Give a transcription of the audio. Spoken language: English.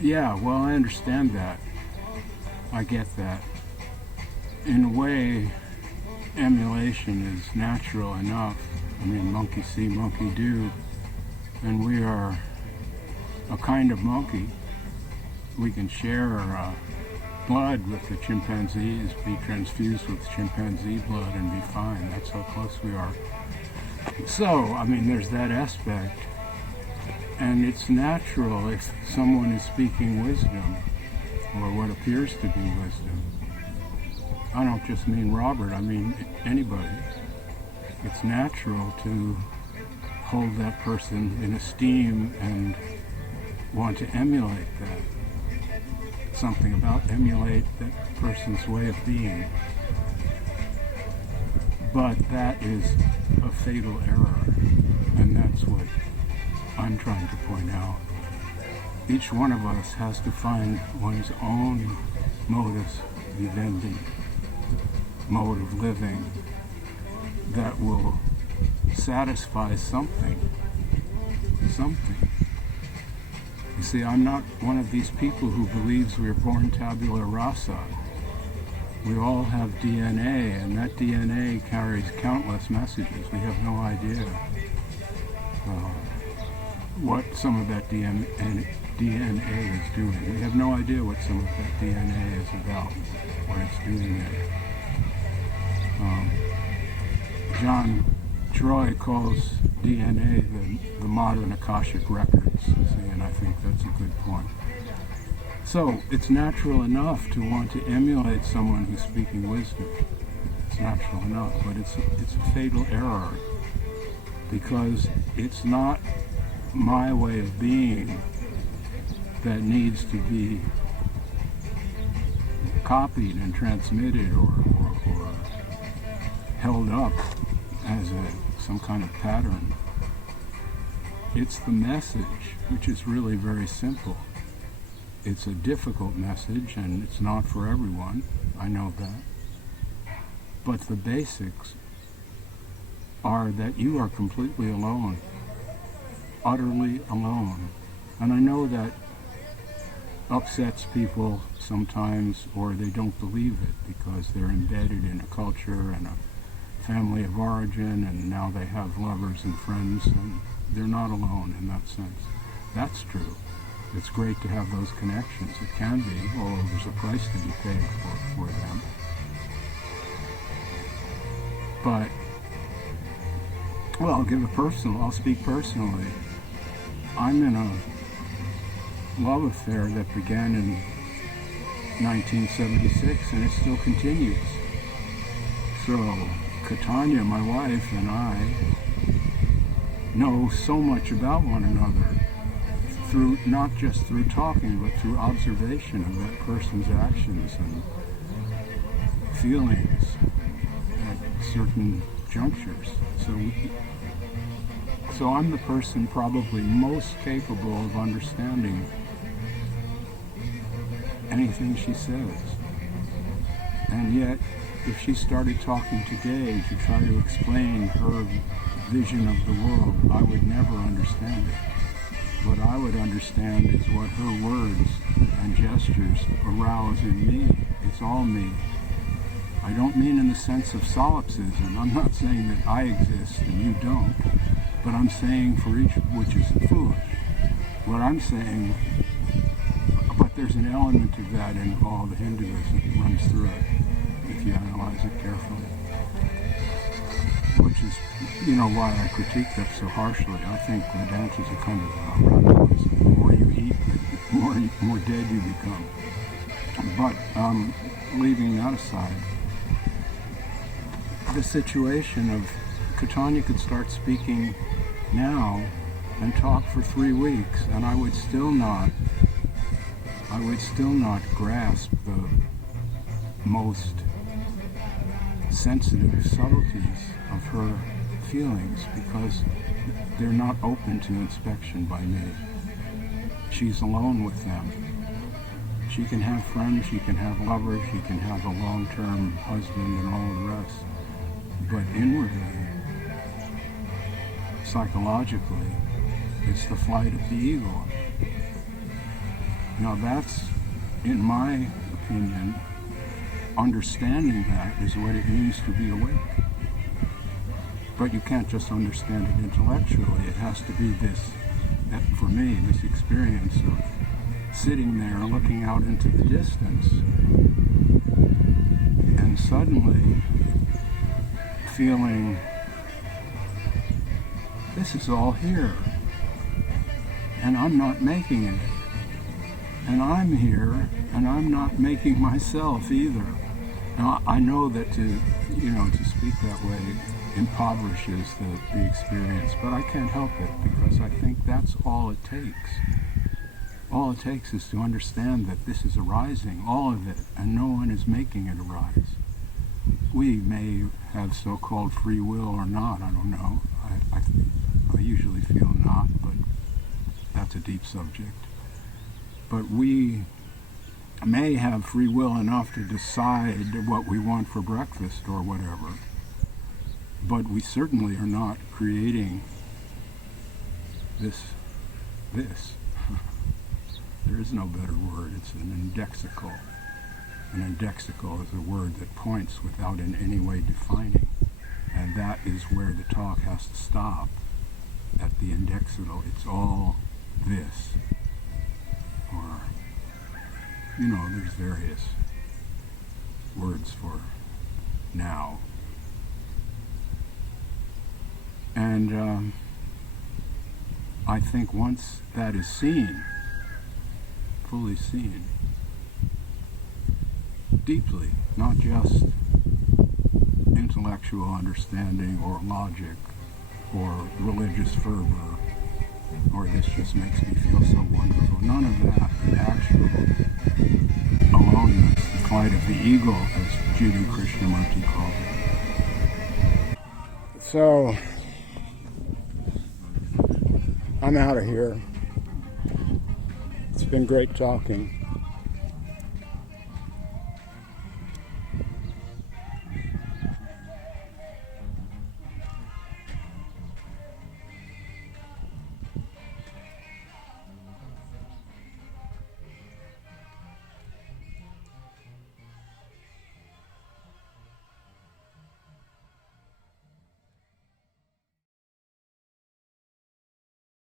Yeah, well, I understand that. I get that. In a way, emulation is natural enough. I mean, monkey see, monkey do. And we are a kind of monkey. We can share blood with the chimpanzees, be transfused with chimpanzee blood and be fine. That's how close we are. So, I mean, there's that aspect. And it's natural if someone is speaking wisdom, or what appears to be wisdom. I don't just mean Robert, I mean anybody. It's natural to hold that person in esteem and want to emulate that. Something about emulate that person's way of being. But that is a fatal error, and that's what I'm trying to point out. Each one of us has to find one's own modus vivendi, mode of living that will satisfy something. You see, I'm not one of these people who believes we're born tabula rasa. We all have DNA, and that DNA carries countless messages. We have no idea what some of that DNA is doing. We have no idea what some of that DNA is about, what it's doing there. John Troy calls DNA the modern Akashic records, see, and I think that's a good point. So it's natural enough to want to emulate someone who's speaking wisdom. It's natural enough, but it's a fatal error, because it's not my way of being that needs to be copied and transmitted or held up as some kind of pattern. It's the message, which is really very simple. It's a difficult message, and it's not for everyone. I know that. But the basics are that you are completely alone, utterly alone. And I know that upsets people sometimes, or they don't believe it because they're embedded in a culture and a family of origin, and now they have lovers and friends, and they're not alone in that sense. That's true. It's great to have those connections. It can be, although there's a price to be paid for them. But, well, I'll speak personally. I'm in a love affair that began in 1976, and it still continues. So, Katanya, my wife, and I know so much about one another, through not just through talking, but through observation of that person's actions and feelings at certain junctures. So I'm the person probably most capable of understanding anything she says. And yet, if she started talking today to try to explain her vision of the world, I would never understand it. What I would understand is what her words and gestures arouse in me. It's all me. I don't mean in the sense of solipsism. I'm not saying that I exist and you don't, but I'm saying for each, which is foolish. What I'm saying, but there's an element of that in all the Hinduism that runs through it, if you analyze it carefully. Which is, why I critique that so harshly. I think Vedanta is a kind of radicalism. The more you eat, the more dead you become. But leaving that aside, the situation of Katanya could start speaking now and talk for 3 weeks, and I would still not grasp the most sensitive subtleties of her feelings, because they're not open to inspection by me. She's alone with them. She can have friends, she can have lovers, she can have a long-term husband and all the rest. But inwardly, psychologically, it's the flight of the ego. Now that's, in my opinion, understanding that is what it means to be awake. But you can't just understand it intellectually. It has to be this, for me, this experience of sitting there looking out into the distance and suddenly feeling, this is all here, and I'm not making it. And I'm here, and I'm not making myself either. Now, I know that to speak that way impoverishes the experience, but I can't help it, because I think that's all it takes. All it takes is to understand that this is arising, all of it, and no one is making it arise. We may have so-called free will or not, I don't know. I usually feel not, but that's a deep subject. But we may have free will enough to decide what we want for breakfast or whatever. But we certainly are not creating this. There is no better word. It's an indexical. An indexical is a word that points without in any way defining. And that is where the talk has to stop, at the indexical. It's all this. Or, there's various words for now. And I think once that is seen, fully seen, deeply, not just intellectual understanding or logic or religious fervor, or this just makes me feel so wonderful. None of that. The actual aloneness, the flight of the eagle, as Judy Krishnamurti called it. So, I'm out of here. It's been great talking.